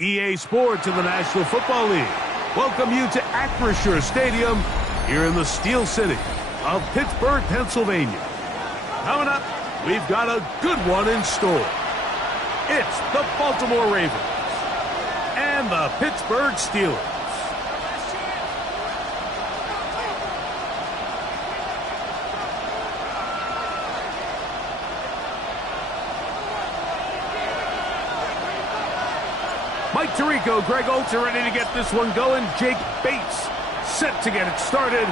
EA Sports in the National Football League welcome you to Acrisure Stadium here in the Steel City of Pittsburgh, Pennsylvania. Coming up, we've got a good one in store. It's the Baltimore Ravens and the Pittsburgh Steelers. Mike Tirico, Greg Oltz are ready to get this one going. Jake Bates set to get it started.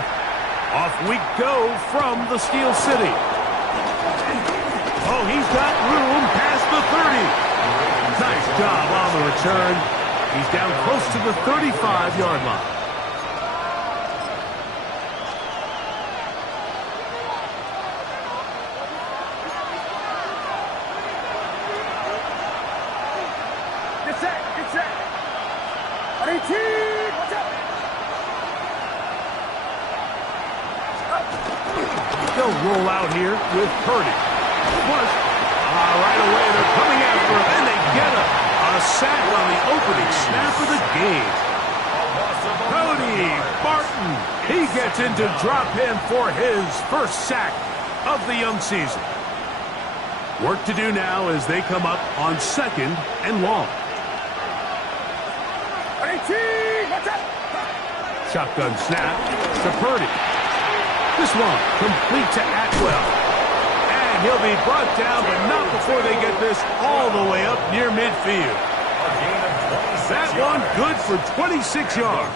Off we go from the Steel City. Oh, he's got room past the 30. Nice job on the return. He's down close to the 35-yard line. They'll roll out here with Purdy. Plus, right away they're coming after him, and they get him. A sack on the opening snap of the game. Cody Barton, he gets into drop him for his first sack of the young season. Work to do now as they come up on 2nd and long. Shotgun snap to Purdy. This one complete to Atwell. And he'll be brought down, but not before they get this all the way up near midfield. That one good for 26 yards.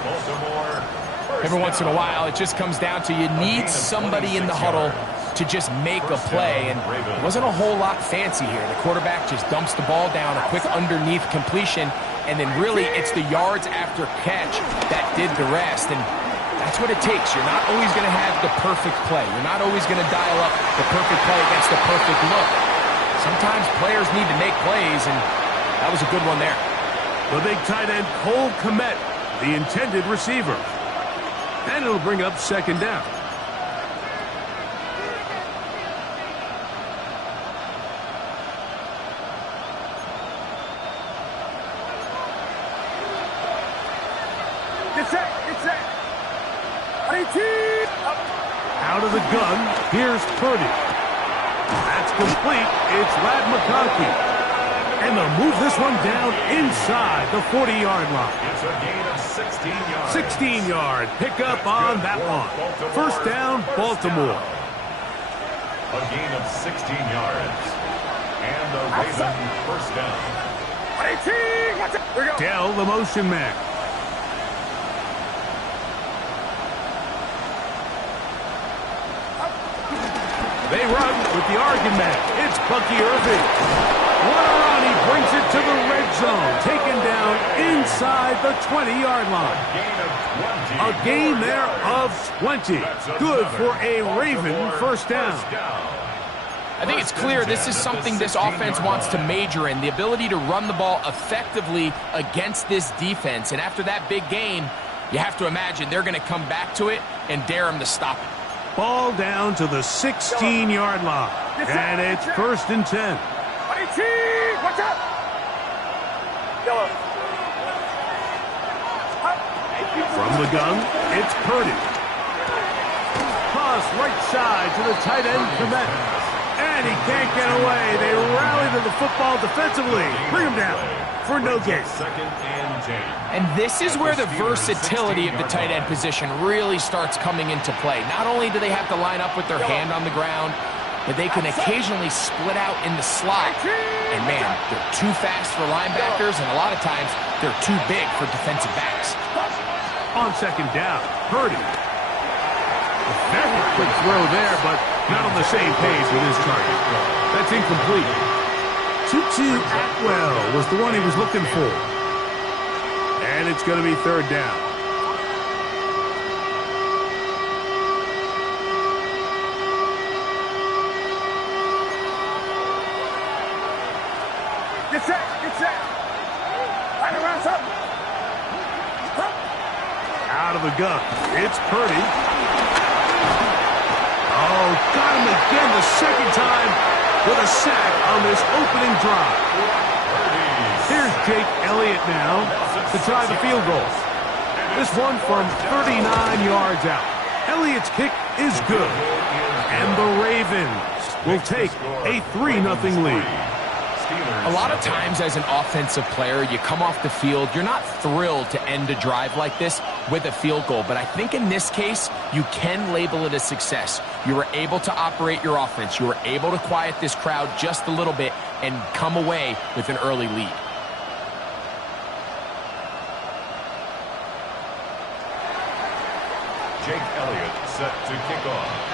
Every once in a while, it just comes down to you need somebody in the huddle to just make a play. And it wasn't a whole lot fancy here. The quarterback just dumps the ball down, a quick underneath completion, and then really it's the yards after catch that did the rest. And that's what it takes. You're not always going to have the perfect play. You're not always going to dial up the perfect play against the perfect look. Sometimes players need to make plays, and that was a good one there. The big tight end, Cole Kmet, the intended receiver. And it'll bring up 2nd down. Out of the gun, here's Purdy. That's complete. It's Ladd McConkey. And they'll move this one down inside the 40-yard line. It's a gain of 16 yards. 16-yard pickup on that one. First down, Baltimore. A gain of 16 yards. And the Ravens first down. Dell, the motion man. They run with the argument. It's Bucky Irving. What a run. He brings it to the red zone. Taken down inside the 20-yard line. A gain there of 20. Good for a Raven first down. I think it's clear this is something this offense wants to major in, the ability to run the ball effectively against this defense. And after that big game, you have to imagine they're going to come back to it and dare them to stop it. Ball down to the 16-yard line. And it's 1st and 10. Watch out! From the gun, it's Purdy. Cross right side to the tight end, Kmet. And he can't get away. They rally to the football defensively. Bring him down for no gain. 2nd and 10. And this is where the versatility of the tight end position really starts coming into play. Not only do they have to line up with their hand on the ground, but they can occasionally split out in the slot. And man, they're too fast for linebackers, and a lot of times they're too big for defensive backs. On 2nd down, Purdy. A very quick throw there, but not on the same page with his target. That's incomplete. Tutu Atwell was the one he was looking for. And it's going to be 3rd down. Get set. Right around something. Out of the gun. It's Purdy. Oh, got him again the second time with a sack on this opening drive. Here's Jake Elliott now to try the field goal. This one from 39 yards out. Elliott's kick is good. And the Ravens will take a 3-0 lead. A lot of times as an offensive player, you come off the field, you're not thrilled to end a drive like this with a field goal. But I think in this case, you can label it a success. You were able to operate your offense. You were able to quiet this crowd just a little bit and come away with an early lead. Jake Elliott set to kick off.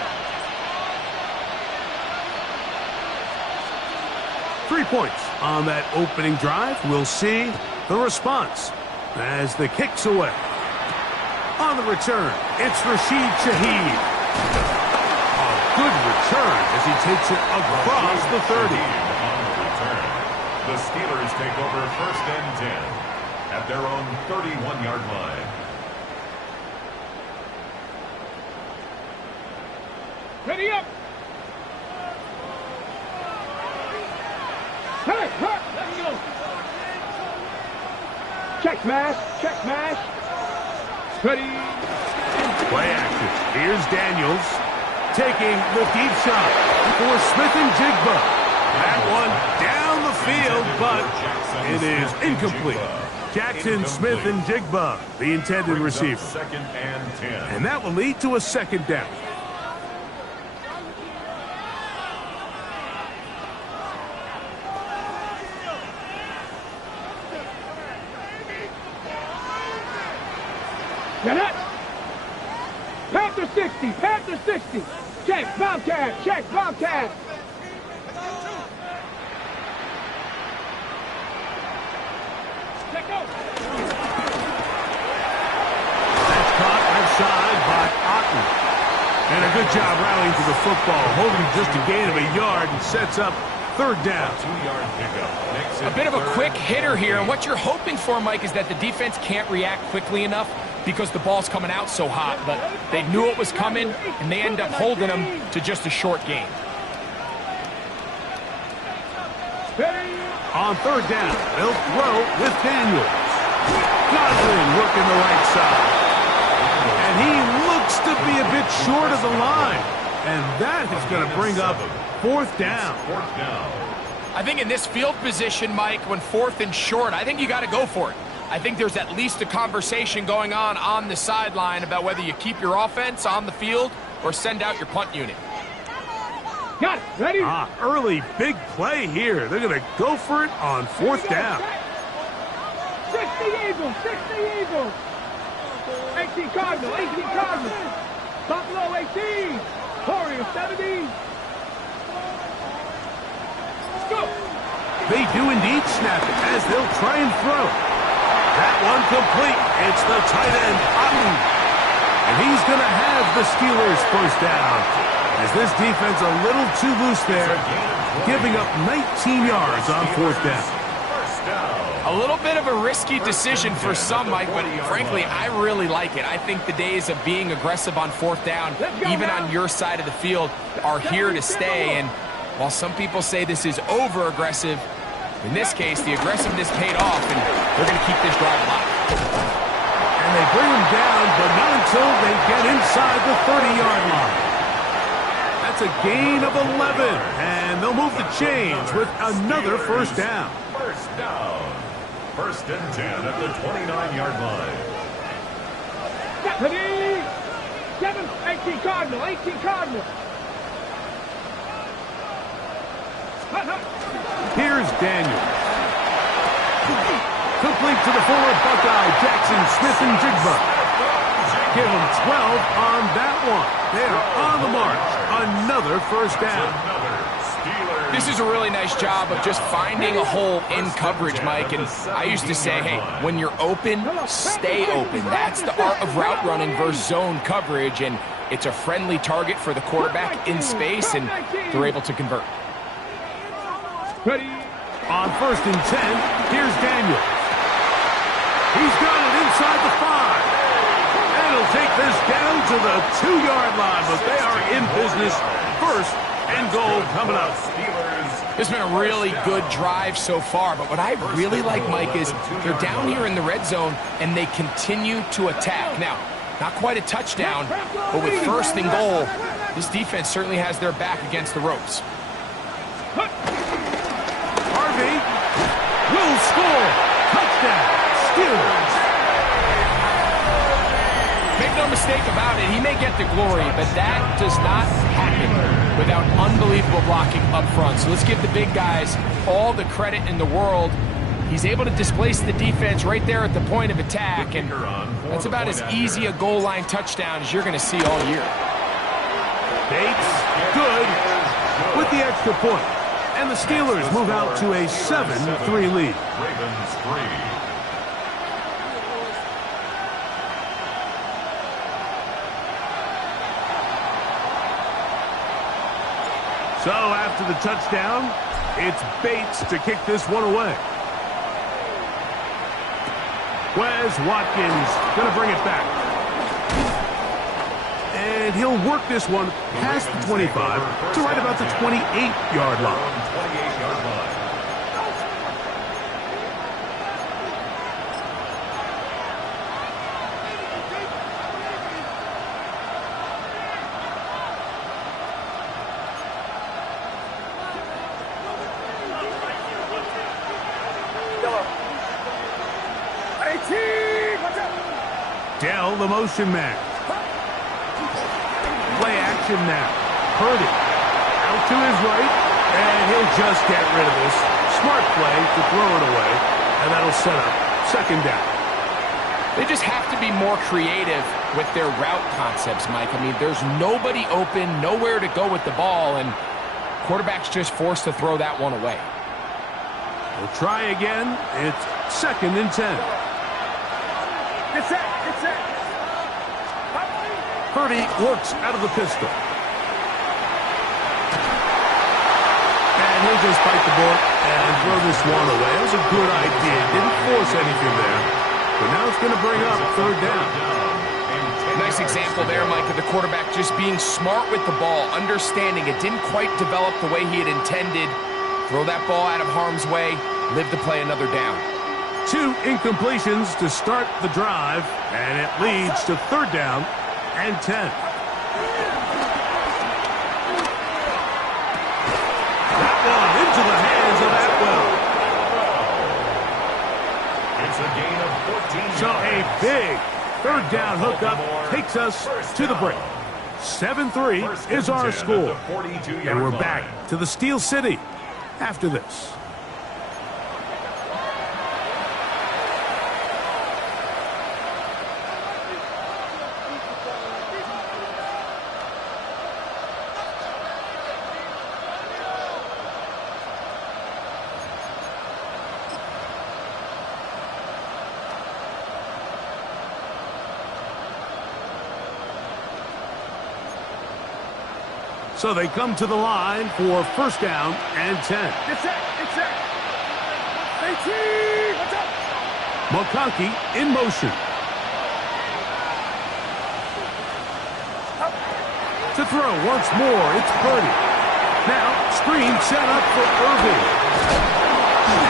3 points on that opening drive. We'll see the response as the kick's away. On the return, it's Rashid Shaheed. A good return as he takes it across the 30. On the return, the Steelers take over 1st and 10 at their own 31-yard line. Ready up. Hey, let's go. Check smash, check smash. Ready. Play action. Here's Daniels taking the deep shot for Smith and Jigba. That one down the field, but it is incomplete. Jackson Smith and Jigba, the intended receiver. 2nd and 10. And that will lead to a 2nd down. Panther 60, Panther 60. Check, Bobcat, check, Bobcat. Check out. That's caught outside by Otten. And a good job rallying to the football, holding just a gain of a yard and sets up 3rd down. 2-yard pickup. Makes it A bit of a 3rd quick hitter here, and and what you're hoping for, Mike, is that the defense can't react quickly enough because the ball's coming out so hot, but they knew it was coming, and they end up holding them to just a short gain. On 3rd down, they'll throw with Daniels. Godwin working the right side. And he looks to be a bit short of the line. And that is going to bring up 4th down. 4th down. I think in this field position, Mike, when 4th and short, I think you got to go for it. I think there's at least a conversation going on the sideline about whether you keep your offense on the field or send out your punt unit. Got it, ready? Early big play here. They're going to go for it on 4th down. 60 Eagles, 60 Eagles. 18 Cardinal, 18 Cardinal. Buffalo 18. Warriors 70. Let's go. They do indeed snap it as they'll try and throw. That one complete. It's the tight end, Otten. And he's going to have the Steelers 1st down. As this defense a little too loose there, giving up 19 yards on 4th down. 1st down. A little bit of a risky decision for some, Mike, but frankly, I really like it. I think the days of being aggressive on 4th down, even on your side of the field, are here to stay. And while some people say this is over-aggressive, in this case, the aggressiveness paid off, and they're going to keep this drive alive. And they bring him down, but not until they get inside the 30-yard line. That's a gain of 11, and they'll move the chains with another 1st down. 1st down. 1st and 10 at the 29-yard line. Ready? 18 Cardinal, 18 Cardinal. Here's Daniels. Complete to the forward Buckeye, Jackson Smith and Jigba. Give him 12 on that one. They are on the march. Another 1st down. This is a really nice job of just finding a hole in coverage, Mike. And I used to say, hey, when you're open, stay open. That's the art of route running versus zone coverage. And it's a friendly target for the quarterback in space, and they're able to convert. Ready? On 1st and 10, here's Daniels. He's got it inside the 5. And he'll take this down to the 2-yard line, but they are in business. 1st and goal coming up. Steelers It's been a really good drive so far, but what I really like, Mike, is they're down here in the red zone, and they continue to attack. Now, not quite a touchdown, but with first and goal, this defense certainly has their back against the ropes. Harvey will score. Touchdown, Steelers. Make no mistake about it, he may get the glory, but that does not happen without unbelievable blocking up front. So let's give the big guys all the credit in the world. He's able to displace the defense right there at the point of attack, and that's about as easy a goal line touchdown as you're going to see all year. Bates, good, with the extra point. And the Steelers move out to a 7-3 lead. Ravens 3. So after the touchdown, it's Bates to kick this one away. Wes Watkins going to bring it back. And he'll work this one past the 25 to right about the 28-yard line. Dell, the motion man. Play action now. Purdy out to his right, and he'll just get rid of this. Smart play to throw it away, and that'll set up second down. They just have to be more creative with their route concepts, Mike. I mean, there's nobody open, nowhere to go with the ball, and quarterback's just forced to throw that one away. We'll try again. It's 2nd and 10. It's set. It's set. Purdy works out of the pistol. And he'll just bite the bullet and throw this one away. That was a good idea. Didn't force anything there. But now it's going to bring up third down. Nice example there, Mike, of the quarterback just being smart with the ball, understanding it didn't quite develop the way he had intended. Throw that ball out of harm's way, live to play another down. 2 incompletions to start the drive, and it leads to third down and 10. That one into the hands of Atwell. It's a gain of 14 So a big third down hookup takes us to the break. 7-3 is our score. And we're back to the Steel City after this. So they come to the line for first down and 10. It's set. It's set. 18. What's up? McConkey in motion. To throw once more, it's Purdy. Now, screen set up for Irving.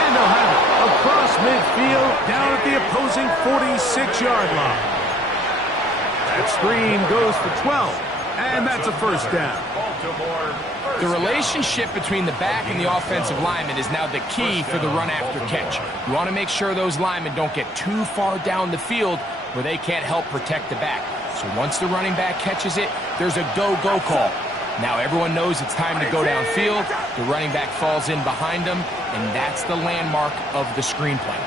And they'll have it across midfield down at the opposing 46-yard line. That screen goes for 12, and that's a first down. The relationship between the back and the offensive lineman is now the key for the run after catch. You want to make sure those linemen don't get too far down the field where they can't help protect the back. So once the running back catches it, there's a go-go call. Now everyone knows it's time to go downfield. The running back falls in behind them, and that's the landmark of the screen play.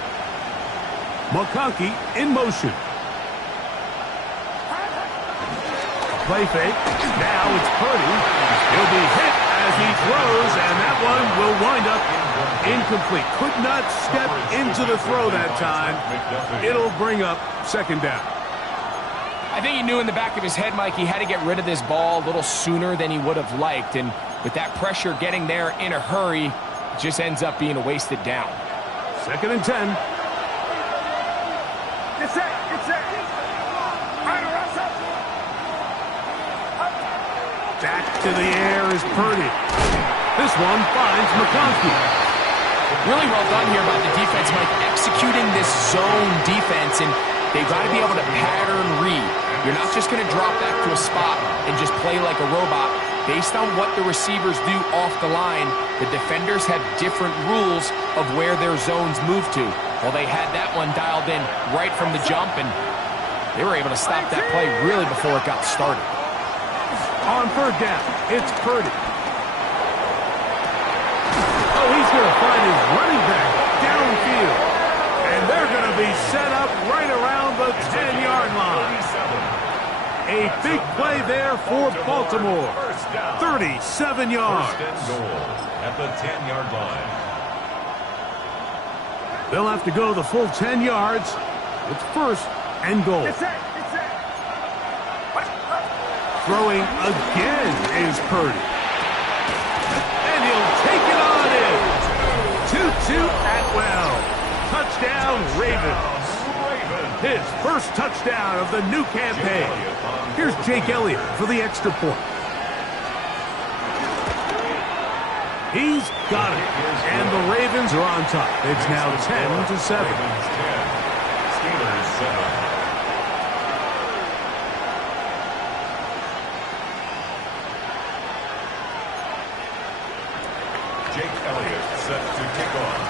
McConkey in motion. Play fake. Now it's Purdy. He'll be hit as he throws, and that one will wind up incomplete. Could not step into the throw that time. It'll bring up second down. I think he knew in the back of his head, Mike, he had to get rid of this ball a little sooner than he would have liked. And with that pressure getting there in a hurry, it just ends up being a wasted down. 2nd and 10. It's set. It's set. Back to the air is Purdy. This one finds McConkey. Really well done here by the defense, Mike, executing this zone defense, and they've got to be able to pattern read. You're not just going to drop back to a spot and just play like a robot. Based on what the receivers do off the line, the defenders have different rules of where their zones move to. Well, they had that one dialed in right from the jump, and they were able to stop that play really before it got started. On third down, it's Purdy. Oh, he's going to find his running back downfield. And they're going to be set up right around the 10-yard line. A big play there for Baltimore. 37 yards. First and goal at the 10-yard line. They'll have to go the full 10 yards. It's first and goal. Throwing again is Purdy. And he'll take it on in. 2-2 Atwell. Touchdown, Ravens. His first touchdown of the new campaign. Here's Jake Elliott for the extra point. He's got it. And the Ravens are on top. It's now 10-7. Steelers 7. Jake Elliott set to kick off.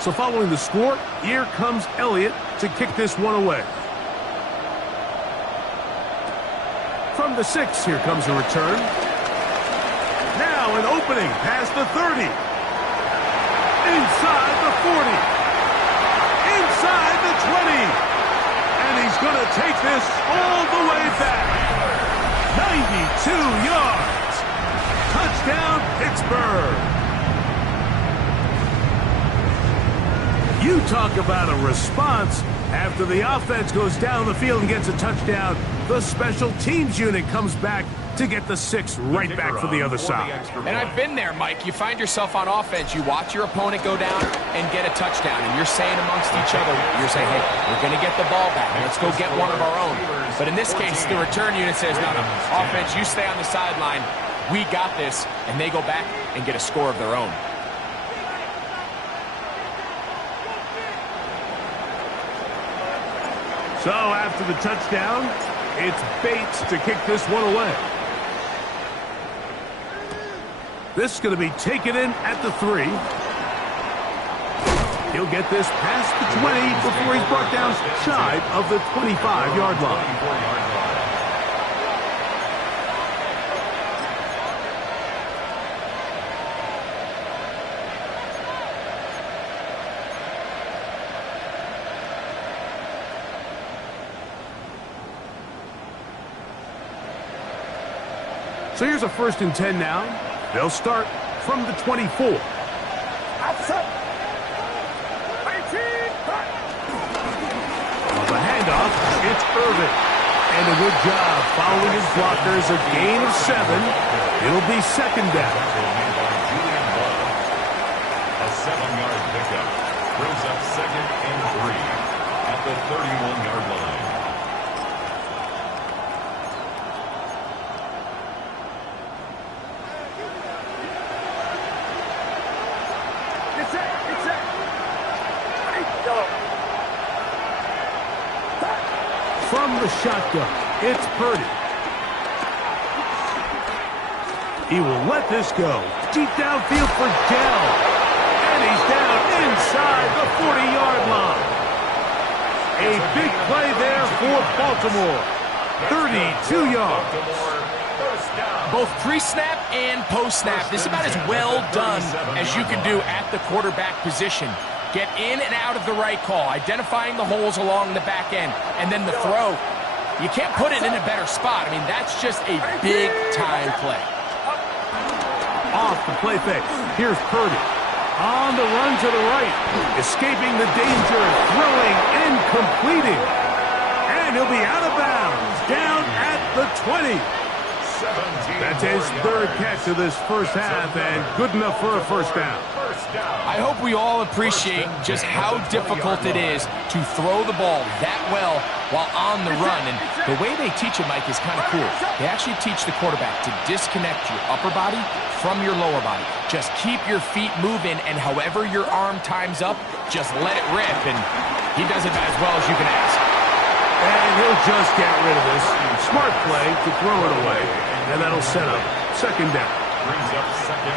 So following the score, here comes Elliott to kick this one away. From the 6, here comes a return. Now an opening past the 30. Inside the 40. Inside the 20. And he's going to take this all the way back. 92 yards. Touchdown, Pittsburgh. You talk about a response. After the offense goes down the field and gets a touchdown, the special teams unit comes back to get the 6 right back for the other side. And I've been there, Mike. You find yourself on offense. You watch your opponent go down and get a touchdown, and you're saying amongst each other, you're saying, hey, we're going to get the ball back. Let's go get one of our own. But in this case, the return unit says, no, offense, you stay on the sideline. We got this. And they go back and get a score of their own. So after the touchdown, it's Bates to kick this one away. This is going to be taken in at the 3. He'll get this past the 20 before he's brought down shy of the 25-yard line. So here's a 1st and 10 now. They'll start from the 24. The handoff, it's Irvin. And a good job following his blockers, a gain of 7. It'll be 2nd down. A 7-yard pickup brings up 2nd and 3 at the 31-yard line. From the shotgun, it's Purdy. He will let this go. Deep downfield for Dell. And he's down inside the 40-yard line. A big play there for Baltimore. 32 yards. Both pre-snap and post-snap, this is about as well done as you can do at the quarterback position. Get in and out of the right call, identifying the holes along the back end, and then the throw. You can't put it in a better spot. I mean, that's just a big-time play. Off the play fake. Here's Purdy. On the run to the right. Escaping the danger, throwing and completing. And he'll be out of bounds, down at the 20. That's his third catch of this first half, and good enough for a first down. I hope we all appreciate just how difficult it is to throw the ball that well while on the run. And the way they teach it, Mike, is kind of cool. They actually teach the quarterback to disconnect your upper body from your lower body. Just keep your feet moving, and however your arm times up, just let it rip. And he does it as well as you can ask. And he'll just get rid of this. Smart play to throw it away. And that'll set up second down.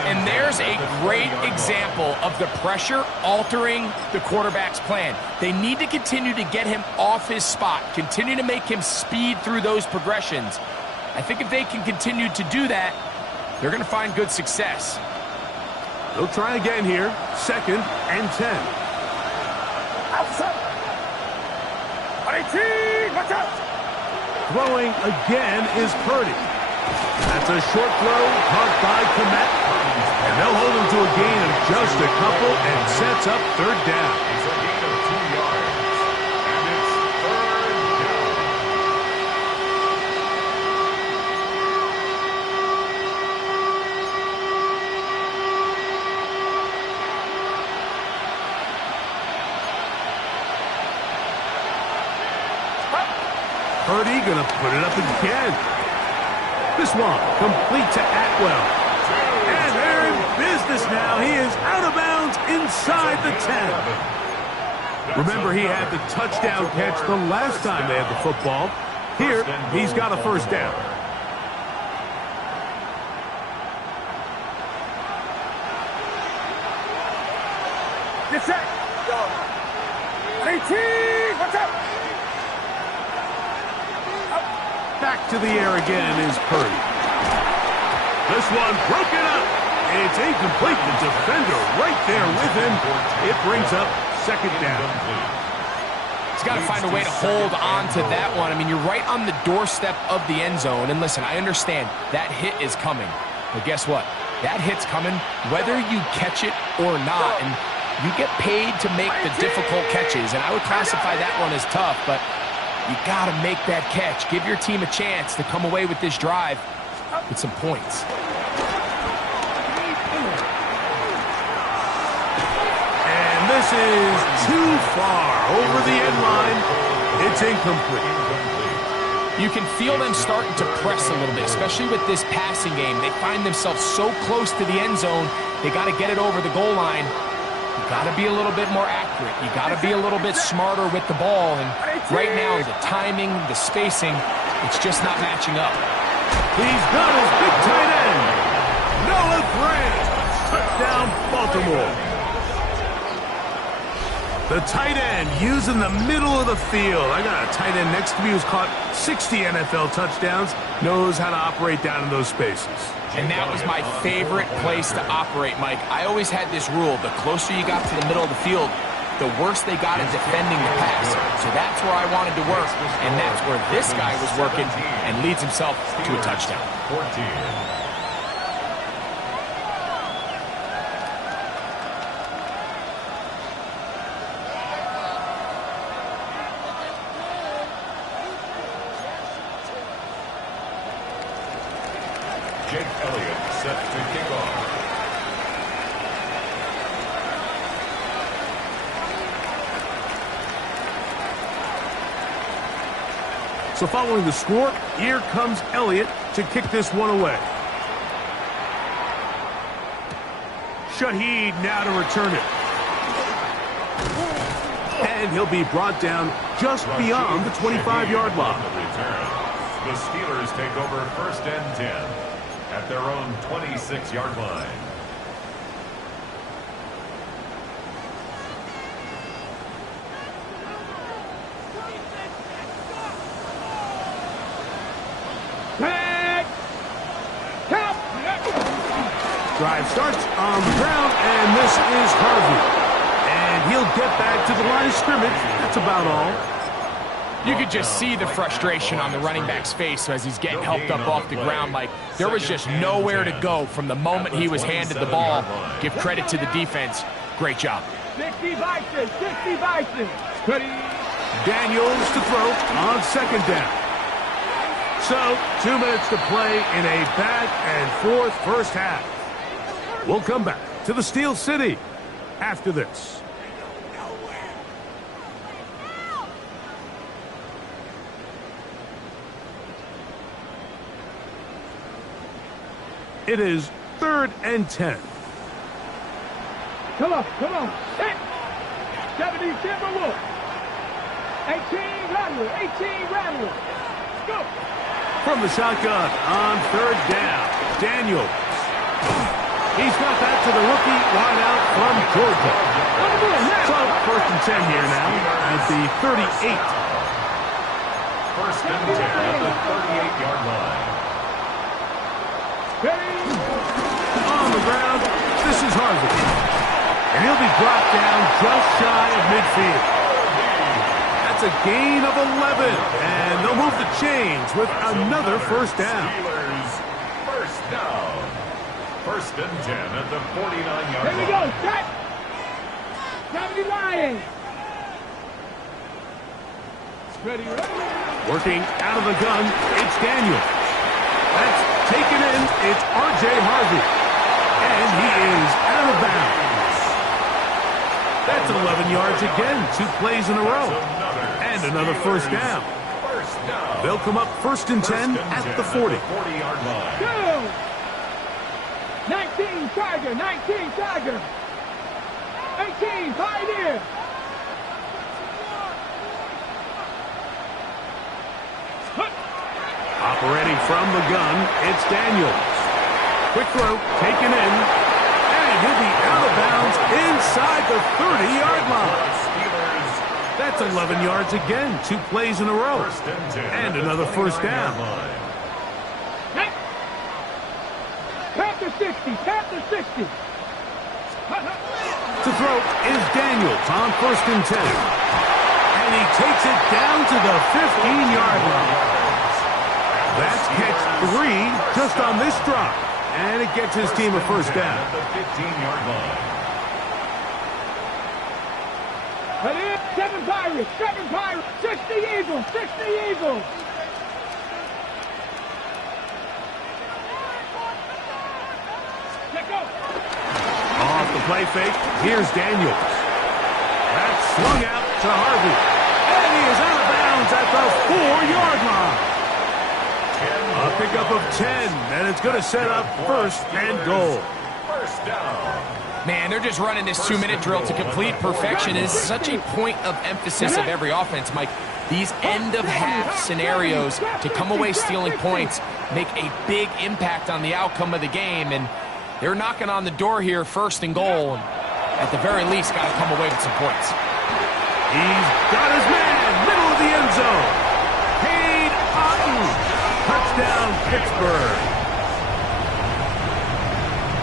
And there's a great example of the pressure altering the quarterback's plan. They need to continue to get him off his spot, continue to make him speed through those progressions. I think if they can continue to do that, they're going to find good success. They'll try again here. 2nd and 10. Throwing again is Purdy. That's a short throw caught by Komet. And they'll hold him to a gain of just a couple and sets up third down. It's a gain of 2 yards. And it's third down. Purdy gonna put it up again. This one complete to Atwell. And they're in business now. He is out of bounds inside the 10. Remember, he had the touchdown catch the last time they had the football. Here, he's got a first down. Get set. 18. Watch out. Back to the air again is Purdy. This one broken up. It's incomplete. The defender right there with him. It brings up second down. He's got to find a way to hold on to that one. I mean, you're right on the doorstep of the end zone. And listen, I understand that hit is coming. But guess what? That hit's coming whether you catch it or not. And you get paid to make the difficult catches. And I would classify that one as tough, but you got to make that catch. Give your team a chance to come away with this drive with some points. And this is too far over the end line. It's incomplete. You can feel them starting to press a little bit, especially with this passing game. They find themselves so close to the end zone, they got to get it over the goal line. You got to be a little bit more accurate. You got to be a little bit smarter with the ball. And right now, the timing, the spacing, it's just not matching up. He's got his big tight end. Noah Gray. Touchdown, Baltimore. The tight end using the middle of the field. I got a tight end next to me who's caught 60 NFL touchdowns. Knows how to operate down in those spaces. And that was my favorite place to operate, Mike. I always had this rule. The closer you got to the middle of the field, the worse they got at defending the pass. So that's where I wanted to work, and that's where this guy was working and leads himself to a touchdown. 14. Jake Elliott set to kick off. So following the score, here comes Elliott to kick this one away. Shaheed now to return it. And he'll be brought down just beyond the 25-yard line. The Steelers take over 1st and 10 at their own 26-yard line. Drive starts on the ground, and this is Harvey. And he'll get back to the line of scrimmage. That's about all. You could just see the frustration on the running back's face as he's getting helped up off the ground. Like, there was just nowhere to go from the moment he was handed the ball. Give credit to the defense. Great job. 60 Bison, 60 Bison. Daniels to throw on second down. So, 2 minutes to play in a back-and-forth first half. We'll come back to the Steel City after this. It is 3rd and 10. Come on. Set. 70 Timberwolves. 18 Rattler. Go. From the shotgun on 3rd down, Daniels. He's got that to the rookie wideout from Georgia. So, 1st and 10 here now at the 38. 1st and 10 at the 38-yard line. On the ground, this is Harvey. And he'll be brought down just shy of midfield. That's a gain of 11. And they'll move the chains with another 1st down. Steelers, 1st down. 1st and 10 at the 49-yard line. Here we go. Set. 70 Lions. Ready. Working out of the gun, it's Daniel. That's taken in, it's R.J. Harvey. And he is out of bounds. That's 11 yards again, 2 plays in a row. And another 1st down. They'll come up 1st and 10 at the 40. 40-yard line. 19 Tiger. 18 Pioneer. Operating from the gun, it's Daniels. Quick throw, taken in, and he'll be out of bounds inside the 30-yard line. That's 11 yards again, 2 plays in a row. And another 1st down. Panther 60. To throw is Daniels on 1st and 10. And he takes it down to the 15-yard line. That's catch 3 just on this drive. And it gets his team a 1st down. At the 15-yard line. Ready? 7 Pirates. 60 Eagles. Let go. Off the play fake, here's Daniels. That's swung out to Harvey. And he is out of bounds at the 4-yard line. A pickup of 10, and it's going to set up 1st and goal. 1st down. Man, they're just running this 2-minute drill to complete perfection. It is such a point of emphasis of every offense, Mike. These end-of-half scenarios to come away stealing points make a big impact on the outcome of the game, and they're knocking on the door here, 1st and goal, and at the very least, got to come away with some points. He's got his man, middle of the end zone. Cade Otton. Touchdown, Pittsburgh.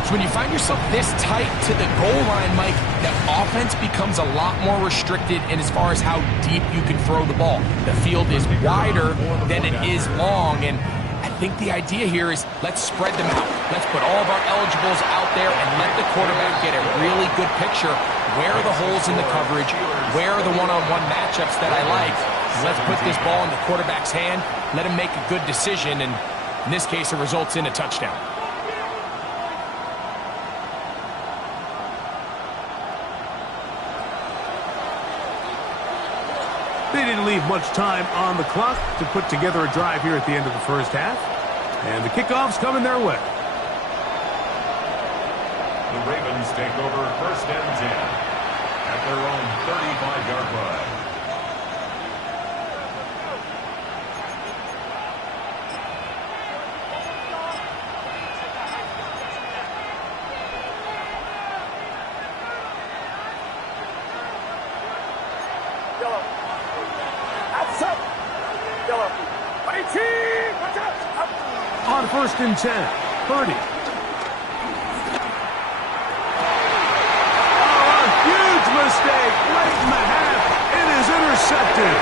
So when you find yourself this tight to the goal line, Mike, the offense becomes a lot more restricted in as far as how deep you can throw the ball. The field is wider than it is long, and I think the idea here is let's spread them out. Let's put all of our eligibles out there and let the quarterback get a really good picture. Where are the holes in the coverage? Where are the one-on-one matchups that I like? Let's put this ball in the quarterback's hand, let him make a good decision, and in this case, it results in a touchdown. They didn't leave much time on the clock to put together a drive here at the end of the 1st half. And the kickoff's coming their way. The Ravens take over 1st and 10 at their own 35-yard line. On 1st and 10, Purdy. Oh, a huge mistake late in the half. It is intercepted.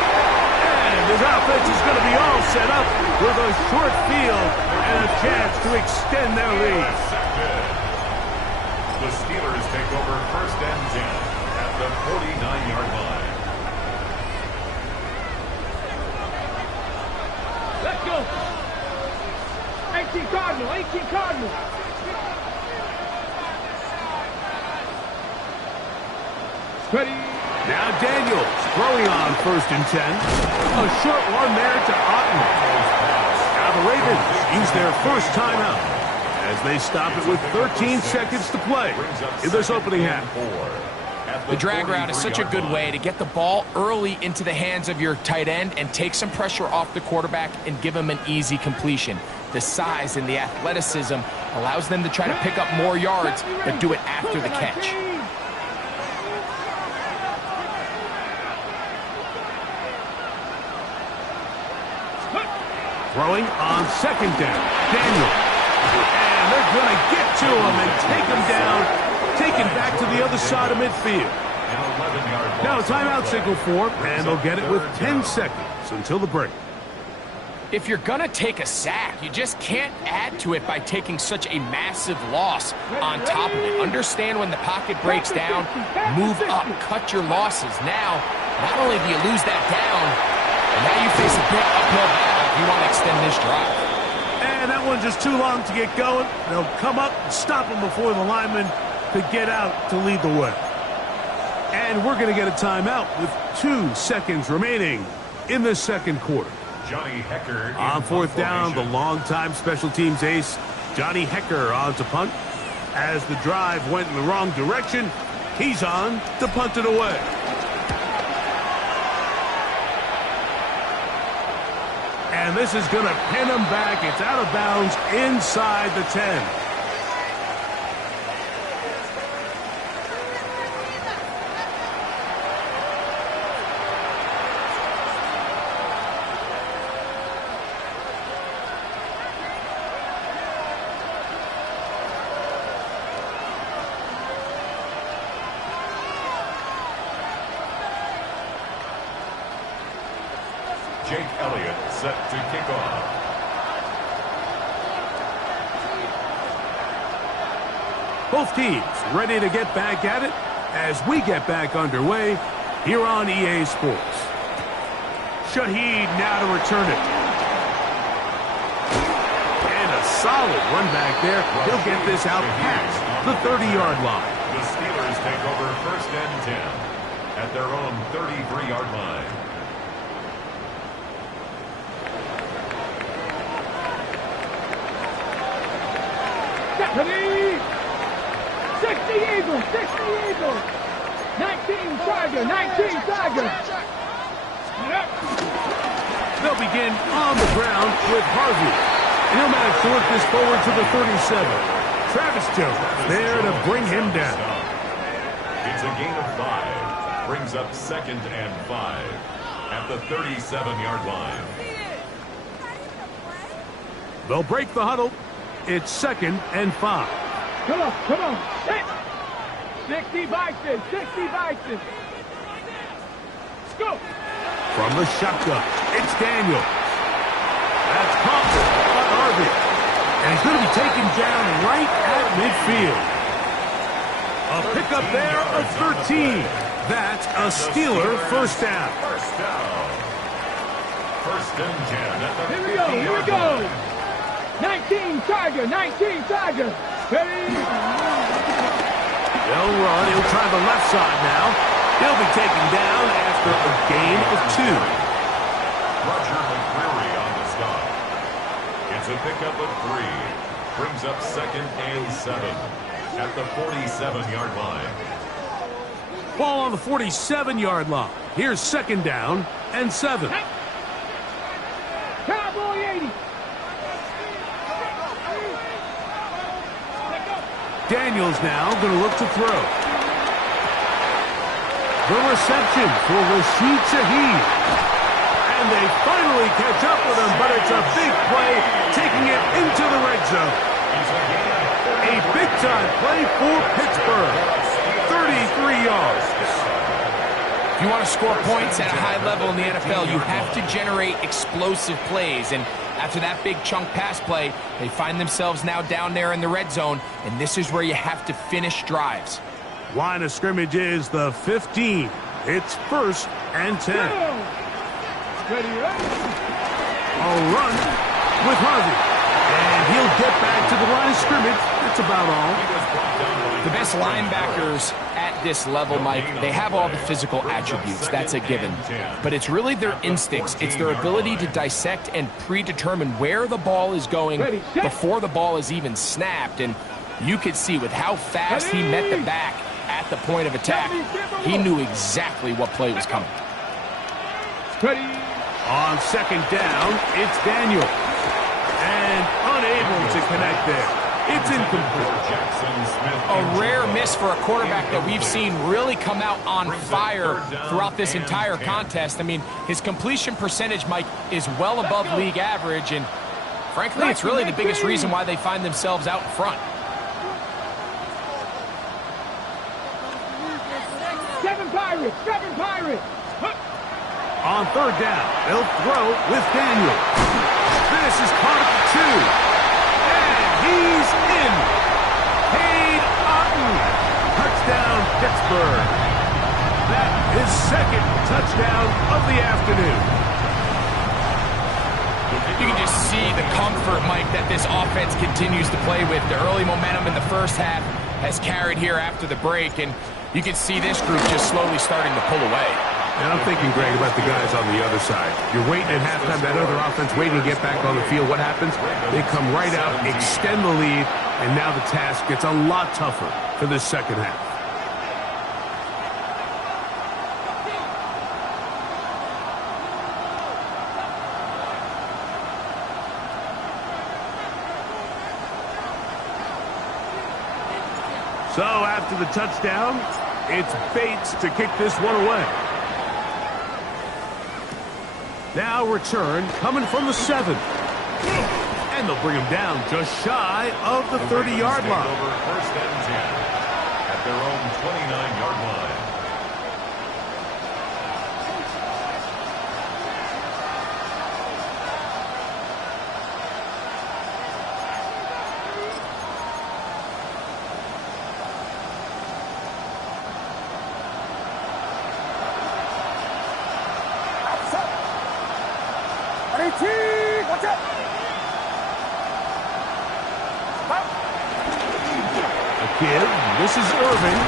And his offense is going to be all set up with a short field and a chance to extend their lead. The Steelers take over 1st and 10 at the 49-yard line. Let's go. Cardinal, 18 Cardinal. Ready. Now Daniels throwing on 1st and 10. A short one there to Otten. Now the Ravens use their first timeout as they stop it with 13 seconds to play in this opening half. The drag route is such a good way to get the ball early into the hands of your tight end and take some pressure off the quarterback and give him an easy completion. The size and the athleticism allows them to try to pick up more yards, but do it after the catch. Throwing on 2nd down. Daniel. And they're going to get to him and take him down, taken back to the other side of midfield. Now a timeout signal for, and they'll get it with 10 seconds until the break. If you're going to take a sack, you just can't add to it by taking such a massive loss on top of it. Understand when the pocket breaks down, move up, cut your losses. Now, not only do you lose that down, but now you face a big uphill battle if you want to extend this drive. And that one's just too long to get going. They'll come up and stop him before the lineman could get out to lead the way. And we're going to get a timeout with 2 seconds remaining in this second quarter. Johnny Hecker on 4th down, the longtime special teams ace, Johnny Hecker, on to punt. As the drive went in the wrong direction, he's on to punt it away. And this is going to pin him back. It's out of bounds inside the 10. Jake Elliott set to kick off. Both teams ready to get back at it as we get back underway here on EA Sports. Shaheed now to return it. And a solid run back there. He'll get this out past the 30-yard line. The Steelers take over 1st and 10 at their own 33-yard line. Ready. 60 Eagles, 60 Eagles. 19 Tiger, 19 Tiger. They'll begin on the ground with Harvey. And he'll manage to work this forward to the 37. Travis Jones there to bring him down. It's a gain of 5. Brings up 2nd and 5 at the 37-yard line. They'll break the huddle. It's 2nd and 5. Come on, come on. 60 Vikings, 60 Vikings. Let's go. From the shotgun, it's Daniel. That's caught by Harvey. And he's going to be taken down right at midfield. A pickup there of 13. That's a Steeler first down. First down. 1st and 10 at the 50-yard line. Here we go, here we go. 19 Tiger, 19 Tiger. Ready? They'll run. He'll try the left side now. He'll be taken down after a gain of 2. Roger McCreary on the stop. It's a pickup of 3. Brings up 2nd and 7 at the 47-yard line. Ball on the 47-yard line. Here's 2nd down and 7. Cowboy 80. Daniels now going to look to throw. The reception for Rashid Shaheed. And they finally catch up with him, but it's a big play, taking it into the red zone. A big-time play for Pittsburgh. 33 yards. If you want to score points at a high level in the NFL, you have to generate explosive plays. And after that big chunk pass play, they find themselves now down there in the red zone, and this is where you have to finish drives. Line of scrimmage is the 15. It's 1st and 10. Ready, ready. A run with Harvey. And he'll get back to the line of scrimmage. That's about all. The best linebackers at this level, Mike, they have all the physical attributes. That's a given. But it's really their instincts. It's their ability to dissect and predetermine where the ball is going before the ball is even snapped. And you could see with how fast he met the back at the point of attack, he knew exactly what play was coming. On second down, it's Daniel. And unable to connect there. It's incomplete. A rare miss for a quarterback that we've seen really come out on fire throughout this entire contest. I mean, his completion percentage, Mike, is well above league average, and frankly, it's really the biggest reason why they find themselves out in front. Seven Pirates! On third down, they'll throw with Daniel. This is caught at the 2. He's in. Cade Otton. Touchdown, Pittsburgh. That is second touchdown of the afternoon. You can just see the comfort, Mike, that this offense continues to play with. The early momentum in the first half has carried here after the break, and you can see this group just slowly starting to pull away. And I'm thinking, Greg, about the guys on the other side. You're waiting at halftime, that other offense waiting to get back on the field. What happens? They come right out, extend the lead, and now the task gets a lot tougher for this second half. So after the touchdown, it's Bates to kick this one away. Now return coming from the 7. And they'll bring him down just shy of the 30-yard line. Over first and 10 at their own 29-yard line. Watch out! A kid, this is Irving.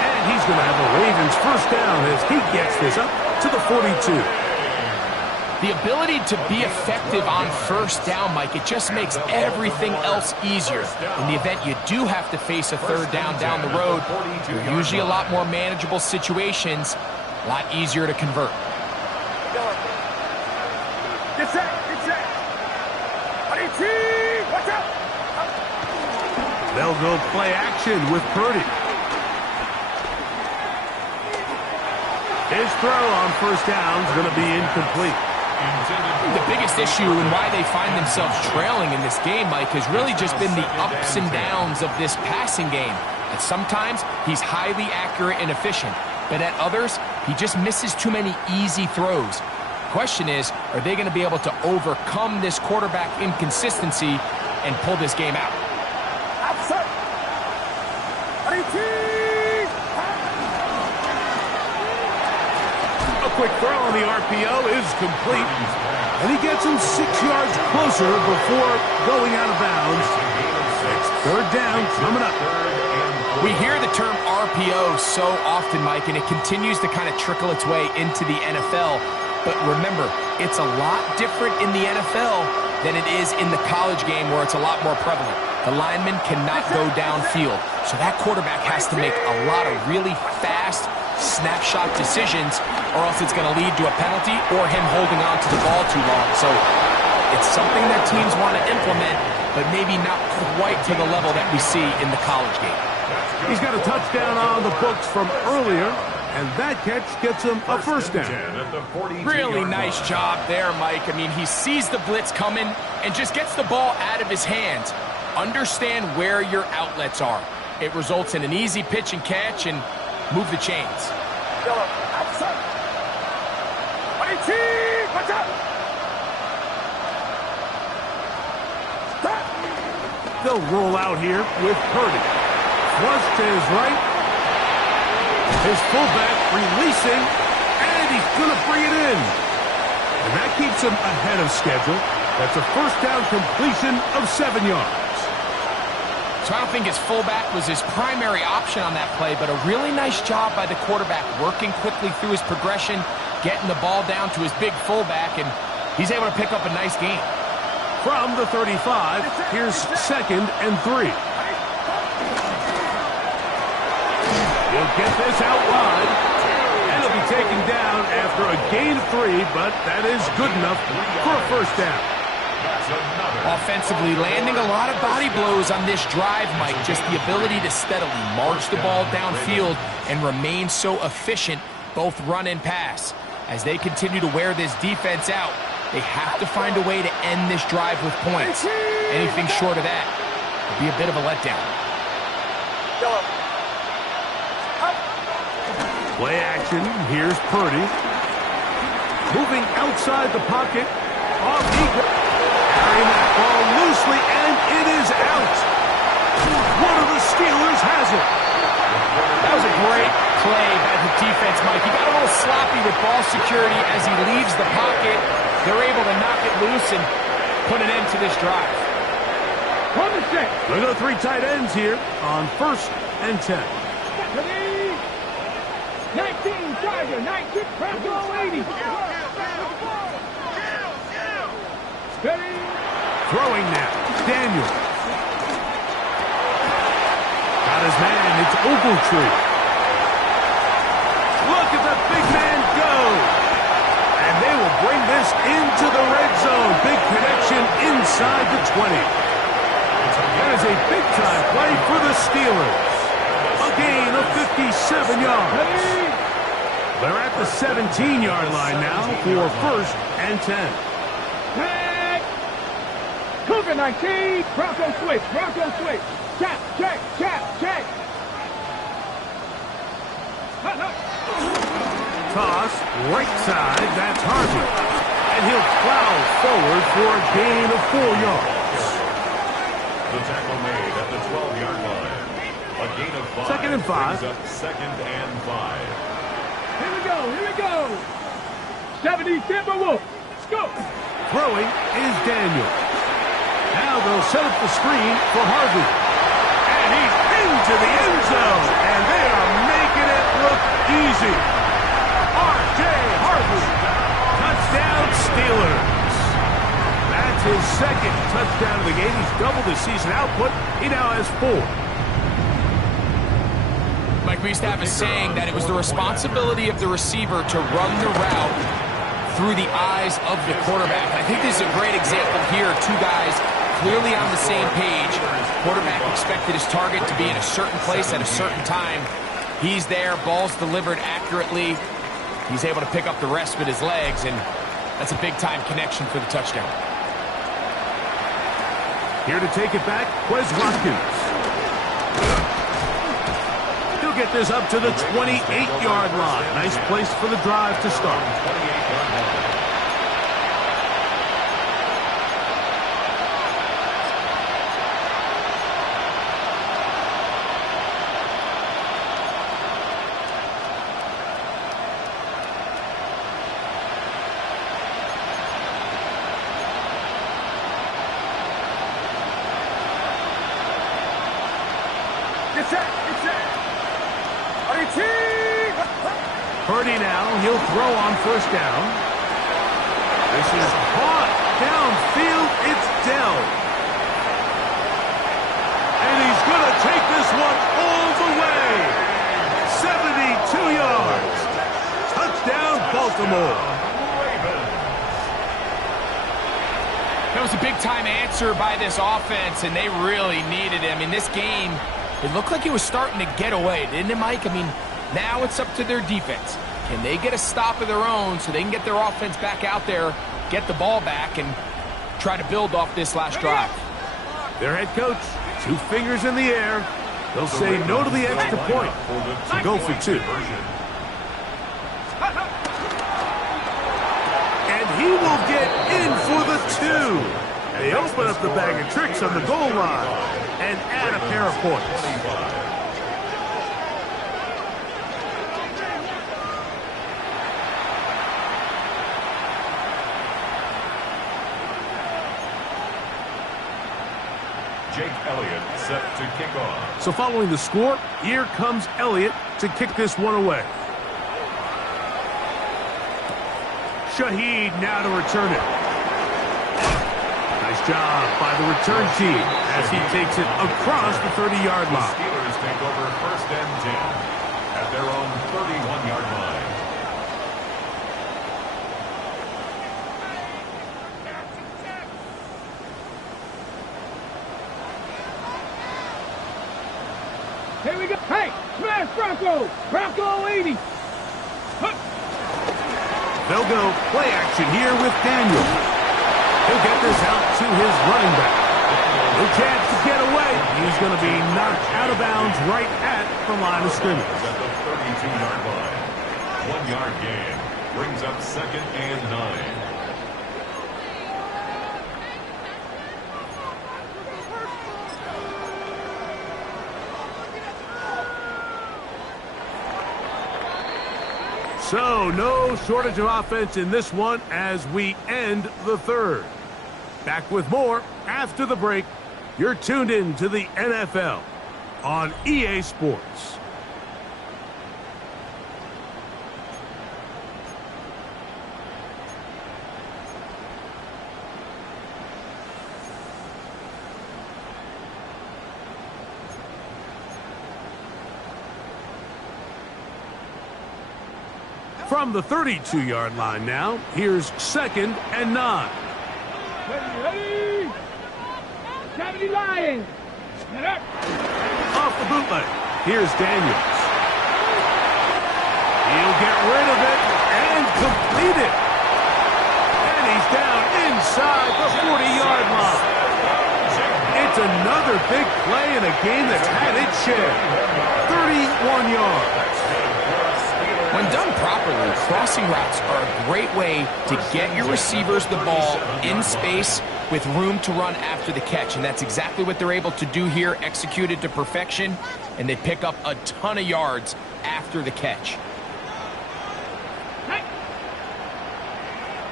And he's going to have a Ravens first down as he gets this up to the 42. The ability to be effective on first down, Mike, it just makes everything else easier. In the event you do have to face a third down the road, they're usually a lot more manageable situations, a lot easier to convert. Get set! Watch out! They'll go play action with Purdy. His throw on first down is going to be incomplete. The biggest issue and why they find themselves trailing in this game, Mike, has really just been the ups and downs of this passing game. And sometimes he's highly accurate and efficient, but at others, he just misses too many easy throws. Question is, are they going to be able to overcome this quarterback inconsistency and pull this game out? A quick throw on the RPO is complete, and he gets him 6 yards closer before going out of bounds. Third down coming up. We hear the term RPO so often, Mike, and it continues to kind of trickle its way into the NFL. But remember, it's a lot different in the NFL than it is in the college game where it's a lot more prevalent. The lineman cannot go downfield, so that quarterback has to make a lot of really fast snapshot decisions, or else it's going to lead to a penalty or him holding on to the ball too long. So it's something that teams want to implement, but maybe not quite to the level that we see in the college game. He's got a touchdown on the books from earlier, and that catch gets him a first down. Really nice job there, Mike. I mean, he sees the blitz coming and just gets the ball out of his hands. Understand where your outlets are. It results in an easy pitch and catch and move the chains. Watch out! They'll roll out here with Purdy. Flush to his right. His fullback releasing, and he's going to bring it in. And that keeps him ahead of schedule. That's a first down completion of 7 yards. So I don't think his fullback was his primary option on that play, but a really nice job by the quarterback working quickly through his progression, getting the ball down to his big fullback, and he's able to pick up a nice gain. From the 35, here's 2nd and 3. He'll get this out wide, and he'll be taken down after a gain of 3, but that is good enough for a first down. Offensively, landing a lot of body blows on this drive, Mike. Just the ability to steadily march the ball downfield and remain so efficient, both run and pass. As they continue to wear this defense out, they have to find a way to end this drive with points. Anything short of that would be a bit of a letdown. Play action. Here's Purdy. Moving outside the pocket. Off he goes. Carrying that ball loosely, and it is out. One of the Steelers has it. That was a great play by the defense, Mike. He got a little sloppy with ball security as he leaves the pocket. They're able to knock it loose and put an end to this drive. Look at the 3 tight ends here on 1st and 10. 19, Charger, 19, Bronco 80. Steady. Throwing now, Daniel. Got his man, it's Ogletree. Look at the big man go. And they will bring this into the red zone. Big connection inside the 20. That is a big-time play for the Steelers. A gain of 57 yards. They're at the 17-yard line now for 1st and 10. Cougar 19, Bronco switch, Bronco switch. Check, check, check, check. Toss, right side, that's Harvey. And he'll plow forward for a gain of 4 yards. The tackle made at the 12-yard line. A gain of 5. 2nd and 5. Brings up 2nd and 5. Here we go, here we go. 70 Timberwolves. Let's go. Throwing is Daniel. Now they'll set up the screen for Harvey. And he's into the end zone. And they are making it look easy. R.J. Harvey. Touchdown Steelers. That's his 2nd touchdown of the game. He's doubled his season output. He now has 4. Mike, we used to have a saying that it was the responsibility of the receiver to run the route through the eyes of the quarterback. I think this is a great example here. 2 guys clearly on the same page. Quarterback expected his target to be in a certain place at a certain time. He's there, ball's delivered accurately. He's able to pick up the rest with his legs, and that's a big-time connection for the touchdown. Here to take it back, Quez Watkins. He'll get this up to the 28-yard line. Nice place for the drive to start. Purdy now, he'll throw on 1st down. This is caught downfield, it's Dell. And he's going to take this one all the way. 72 yards. Touchdown, Baltimore. That was a big-time answer by this offense, and they really needed him. In this game, it looked like it was starting to get away, didn't it, Mike? I mean, now it's up to their defense. Can they get a stop of their own so they can get their offense back out there, get the ball back, and try to build off this last drive? Their head coach, 2 fingers in the air. They'll say no to the extra point. So go for 2. And he will get in for the 2. They open up the bag of tricks on the goal line and add a pair of points. Jake Elliott set to kick off. So following the score, here comes Elliott to kick this one away. Shaheed now to return it. Nice job by the return team as he takes it across the 30-yard The line. Steelers take over 1st and 10 at their own 31-yard line. Here we go. Hey, smash Bronco. Bronco 80. Hup. They'll go play action here with Daniel. He'll get this out to his running back. No chance to get away. He's going to be knocked out of bounds right at the line of scrimmage. At the 32-yard line. 1-yard gain brings up 2nd and 9. So, no shortage of offense in this one as we end the third. Back with more after the break. You're tuned in to the NFL on EA Sports. From the 32-yard line now, here's 2nd and 9. Ready. 70 Lions. Get up. Off the bootleg, here's Daniels. He'll get rid of it and complete it. And he's down inside the 40-yard line. It's another big play in a game that's had its share. 31 yards. When done properly, crossing routes are a great way to get your receivers the ball in space with room to run after the catch. And that's exactly what they're able to do here, executed to perfection, and they pick up a ton of yards after the catch.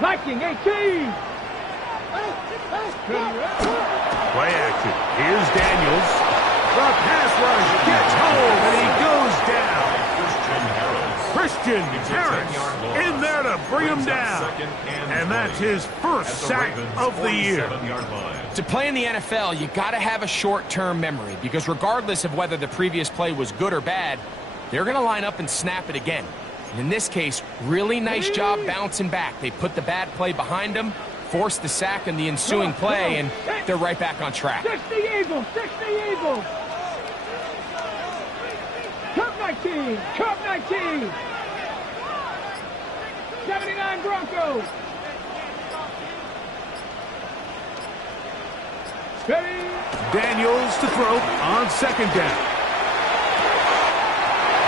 Viking 18. Play action. Here's Daniels. The pass rush gets home, and he goes down. Christian Harris in there to bring him down. And that's his first sack of the year. To play in the NFL, you got to have a short-term memory because regardless of whether the previous play was good or bad, they're going to line up and snap it again. And in this case, really nice job bouncing back. They put the bad play behind them, forced the sack in the ensuing play, and they're right back on track. 60 Eagles. 60 Eagles. Cup 19. Cup 19. 79 Broncos. Ready. Daniels to throw on 2nd down.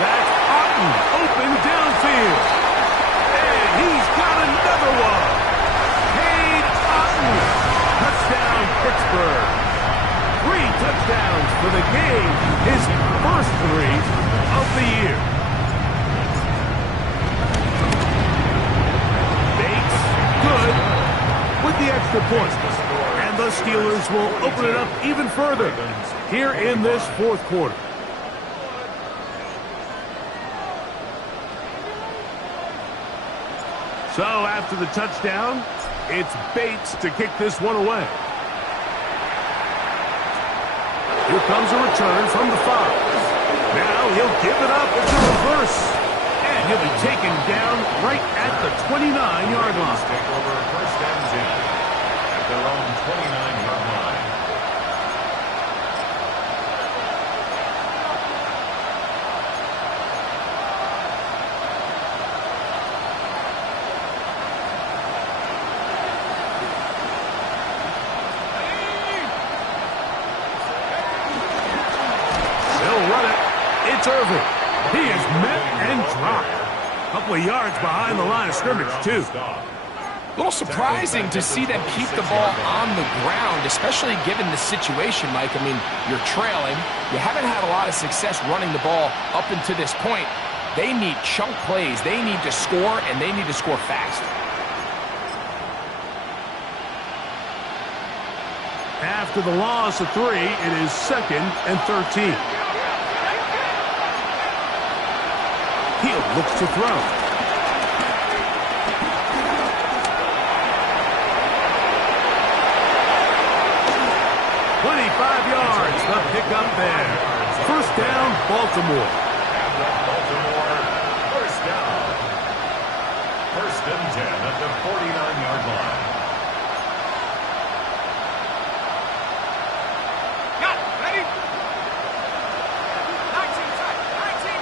That's Otten open downfield. And he's got another one. Cade Otten. Touchdown, Pittsburgh. 3 touchdowns for the game. His first 3 of the year. Bates, good with the extra point. And the Steelers will open it up even further here in this 4th quarter. So after the touchdown, it's Bates to kick this one away. Here comes a return from the 5. Now he'll give it up. It's a reverse. And he'll be taken down right at the 29-yard line. Take over 1st and 10 at their own 29-yard line. It's Irving. He is met and dropped. A couple of yards behind the line of scrimmage, too. A little surprising to see them keep the ball on the ground, especially given the situation, Mike. I mean, you're trailing. You haven't had a lot of success running the ball up until this point. They need chunk plays. They need to score, and they need to score fast. After the loss of 3, it is 2nd and 13. Hill looks to throw. Yards, the pickup there. First down, Baltimore. First down. 1st and 10 at the 49-yard line. Got it. Ready? 19 tight. 19.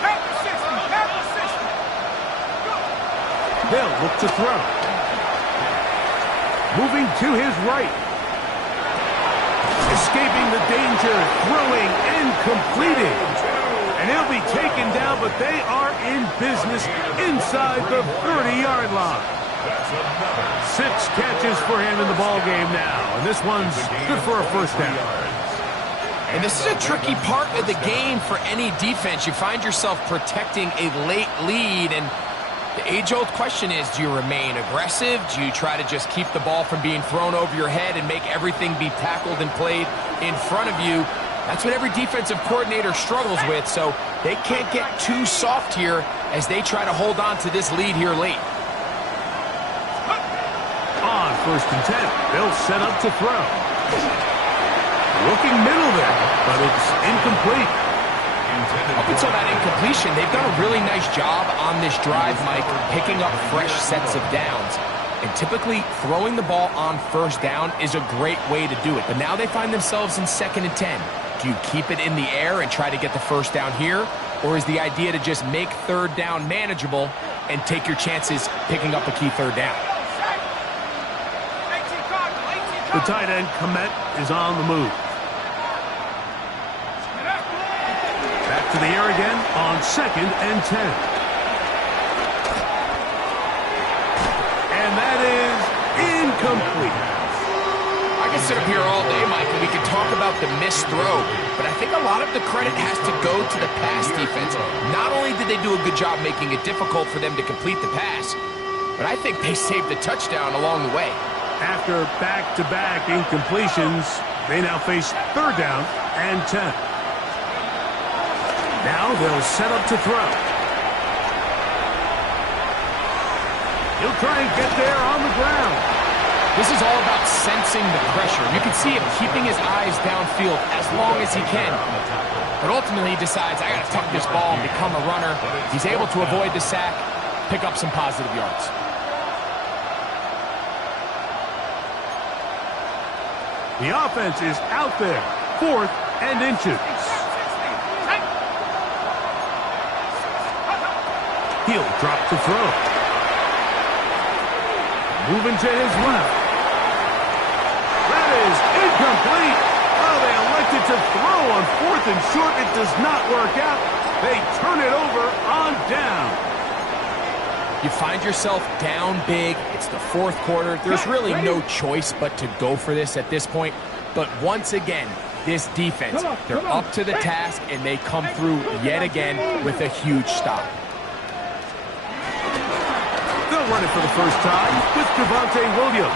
Have the system. Have the system. They'll look to throw. Moving to his right. Escaping the danger, throwing and completing. And he'll be taken down, but they are in business inside the 30-yard line. 6 catches for him in the ball game now, and this one's good for a first down. And this is a tricky part of the game for any defense. You find yourself protecting a late lead, and the age-old question is, do you remain aggressive? Do you try to just keep the ball from being thrown over your head and make everything be tackled and played in front of you? That's what every defensive coordinator struggles with, so they can't get too soft here as they try to hold on to this lead here late. On 1st and 10, they'll set up to throw. Looking middle there, but it's incomplete. Up until that incompletion, they've done a really nice job on this drive, Mike, picking up fresh sets of downs. And typically, throwing the ball on 1st down is a great way to do it. But now they find themselves in 2nd and 10. Do you keep it in the air and try to get the 1st down here? Or is the idea to just make 3rd down manageable and take your chances picking up a key 3rd down? The tight end, Komet, is on the move. Back to the air again on 2nd and 10. And that is incomplete. I can sit up here all day, Mike, and we can talk about the missed throw, but I think a lot of the credit has to go to the pass defense. Not only did they do a good job making it difficult for them to complete the pass, but I think they saved the touchdown along the way. After back-to-back incompletions, they now face 3rd down and 10. Now they'll set up to throw. He'll try and get there on the ground. This is all about sensing the pressure. You can see him keeping his eyes downfield as long as he can. But ultimately he decides, I got to tuck this ball and become a runner. He's able to avoid the sack, pick up some positive yards. The offense is out there, 4th and inches. He'll drop to throw. Moving to his left. That is incomplete. Oh, they elected to throw on 4th and short. It does not work out. They turn it over on down. You find yourself down big. It's the 4th quarter. There's really no choice but to go for this at this point. But once again, this defense, they're up to the task, and they come through yet again with a huge stop. They'll run it for the first time with Javonte Williams.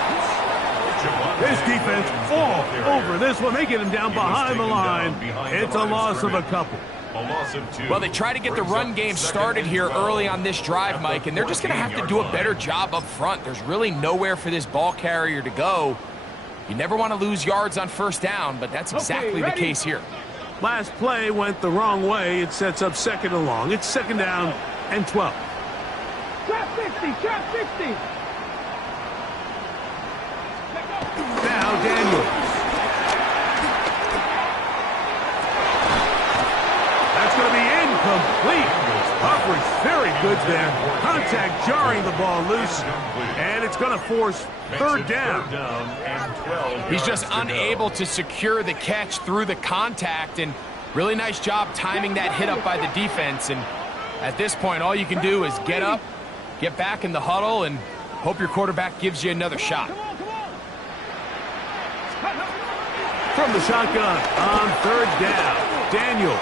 This defense all over this one. They get him down behind the line. It's a loss of a couple. Well, they try to get the run game started here early on this drive, Mike, and they're just going to have to do a better job up front. There's really nowhere for this ball carrier to go. You never want to lose yards on 1st down, but that's exactly the case here. Last play went the wrong way. It sets up 2nd and long. It's 2nd down and 12. Trap 60, trap 60. Now Daniels. That's going to be incomplete. Coverage very good there. Contact jarring the ball loose. And it's going to force 3rd down. He's just unable to secure the catch through the contact, and really nice job timing that hit up by the defense. And at this point, all you can do is get up, get back in the huddle, and hope your quarterback gives you another shot. From the shotgun on 3rd down, Daniels.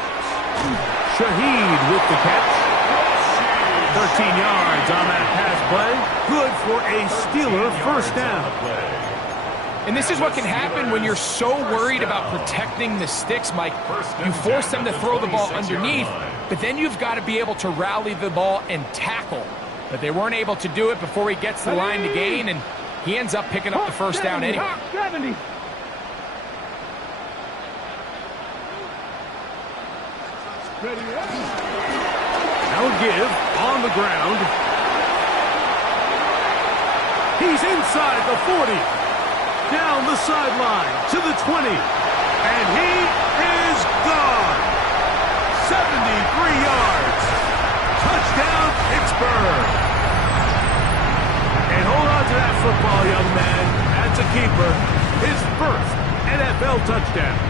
Shaheed with the catch. 13 yards on that pass play. Good for a Steeler 1st down. And this is what can happen when you're so worried about protecting the sticks, Mike. You force them to throw the ball underneath, but then you've got to be able to rally the ball and tackle. But they weren't able to do it before he gets to the line to gain, and he ends up picking up the first down anyway. 70. Now give on the ground. He's inside the 40. Down the sideline to the 20. And he is gone. 73 yards. Touchdown, Pittsburgh. And hold on to that football, young man. That's a keeper. His first NFL touchdown.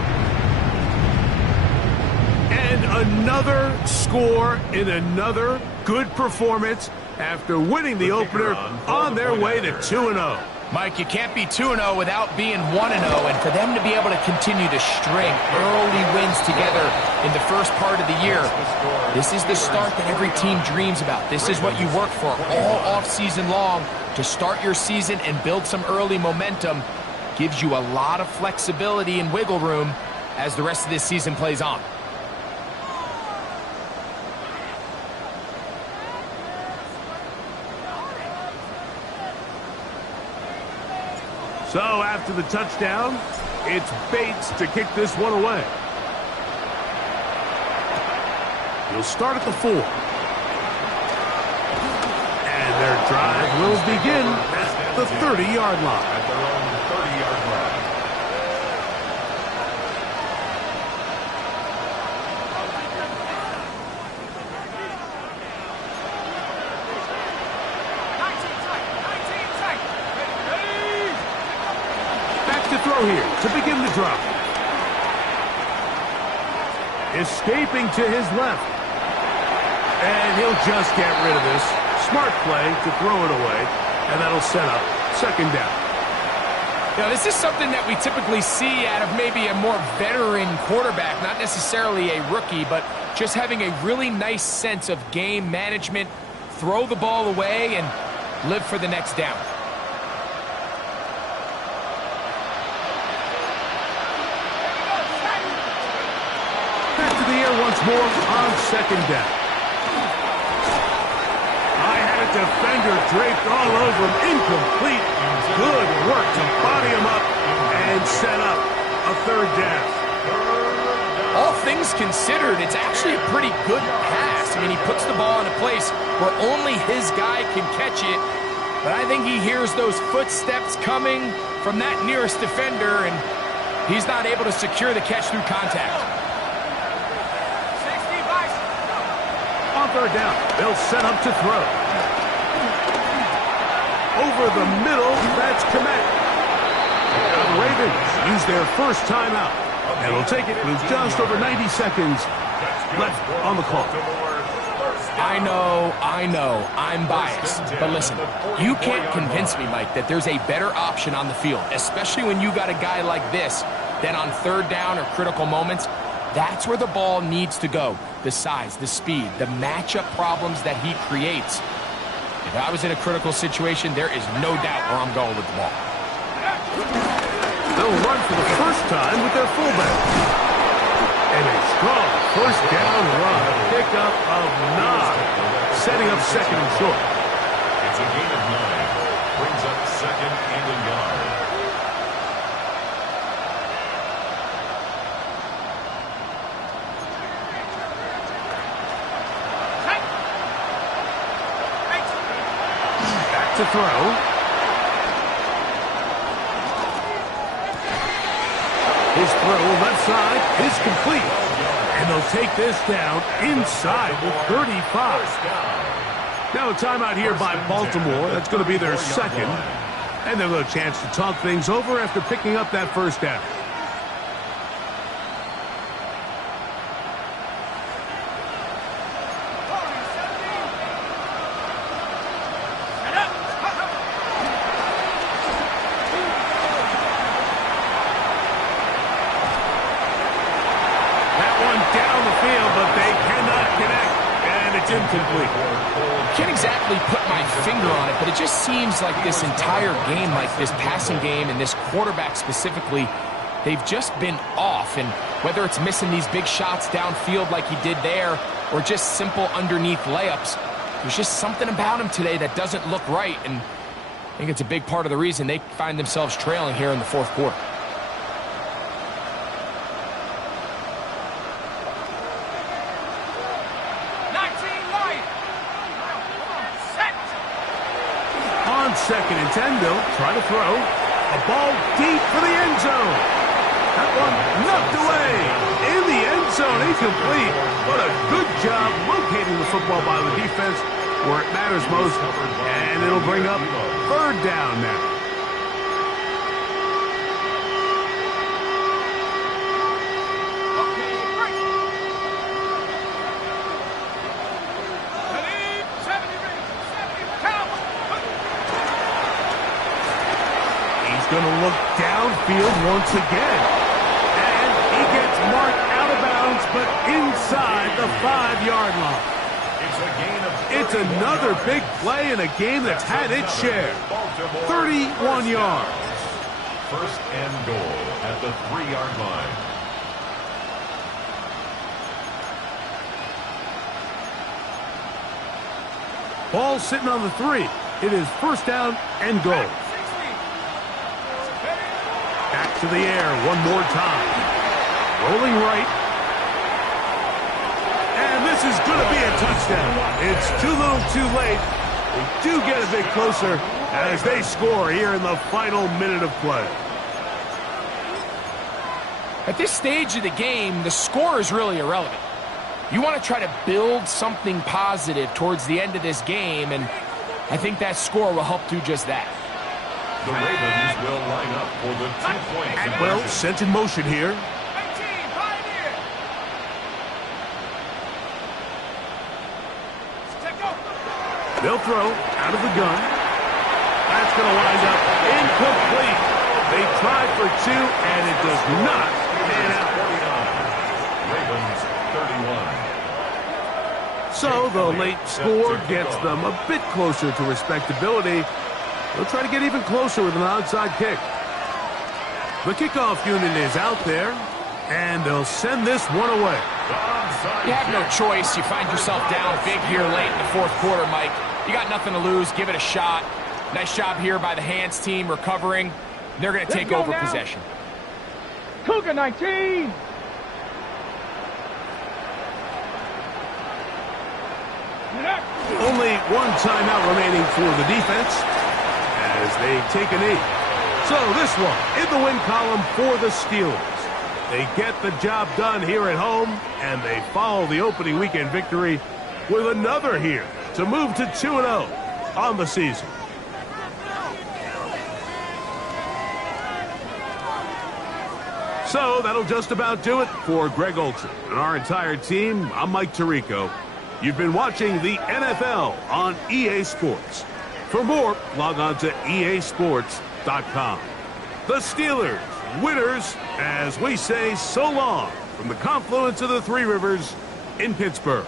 And another score in another good performance after winning the opener on their way to 2-0. Mike, you can't be 2-0 without being 1-0, and for them to be able to continue to string early wins together in the first part of the year, this is the start that every team dreams about. This is what you work for all offseason long, to start your season and build some early momentum. Gives you a lot of flexibility and wiggle room as the rest of this season plays on. So after the touchdown, it's Bates to kick this one away. He'll start at the 4. And their drive will begin at the 30-yard line. At their own 30-yard line. Throw here to begin the drive. Escaping to his left. And he'll just get rid of this. Smart play to throw it away. And that'll set up second down. Now, this is something that we typically see out of maybe a more veteran quarterback, not necessarily a rookie, but just having a really nice sense of game management, throw the ball away, and live for the next down. Once more on second down. I had a defender draped all over him. Incomplete. Good work to body him up and set up a third down. All things considered, it's actually a pretty good pass. I mean, he puts the ball in a place where only his guy can catch it. But I think he hears those footsteps coming from that nearest defender, and he's not able to secure the catch through contact. On third down, they'll set up to throw. Over the middle, that's Komet. Now the Ravens use their first timeout. And will take it with just over 90 seconds left on the clock. I know, I'm biased. But listen, you can't convince me, Mike, that there's a better option on the field, especially when you got a guy like this, that on third down or critical moments, that's where the ball needs to go. The size, the speed, the matchup problems that he creates. If I was in a critical situation, there is no doubt where I'm going with the ball. They'll run for the first time with their fullback. And a strong first down run. Pickup of 9. Setting up second and short. It's a gain of 9. Brings up second and a yard. To throw. His throw left side is complete. And they'll take this down inside the 35. Now a timeout here by Baltimore. That's going to be their second. And they'll have a chance to talk things over after picking up that first down. Incomplete. Can't exactly put my finger on it, but it just seems like this entire game, like this passing game and this quarterback specifically, they've just been off. And whether it's missing these big shots downfield like he did there or just simple underneath layups, there's just something about him today that doesn't look right. And I think it's a big part of the reason they find themselves trailing here in the fourth quarter. Second and 10, they'll try to throw. A ball deep for the end zone. That one knocked away. In the end zone, incomplete. What a good job locating the football by the defense where it matters most. And it'll bring up third down now. Going to look downfield once again. And he gets marked out of bounds, but inside the 5-yard line. It's another big play in a game that's had its share. 31 yards. First and goal at the 3-yard line. Ball sitting on the 3. It is first down and goal. Back to the air one more time. Rolling right. And this is going to be a touchdown. It's too little too late. They do get a bit closer as they score here in the final minute of play. At this stage of the game, the score is really irrelevant. You want to try to build something positive towards the end of this game, and I think that score will help do just that. The Ravens will line up for the 2-point. Atwell sent in motion here. They'll throw out of the gun. That's going to wind up incomplete. They tried for 2, and it does not pan out. Ravens 31. So the late score gets them a bit closer to respectability. They'll try to get even closer with an onside kick. The kickoff unit is out there, and they'll send this one away. You have no choice. You find yourself down big here late in the fourth quarter, Mike. You got nothing to lose. Give it a shot. Nice job here by the hands team recovering. They're going to take over possession. Cougar 19. Only one timeout remaining for the defense as they take a knee. So this one in the win column for the Steelers. They get the job done here at home, and they follow the opening weekend victory with another here to move to 2-0 on the season. So that'll just about do it for Greg Olson and our entire team. I'm Mike Tirico. You've been watching the NFL on EA Sports. For more, log on to easports.com. The Steelers, winners, as we say so long from the confluence of the Three Rivers in Pittsburgh.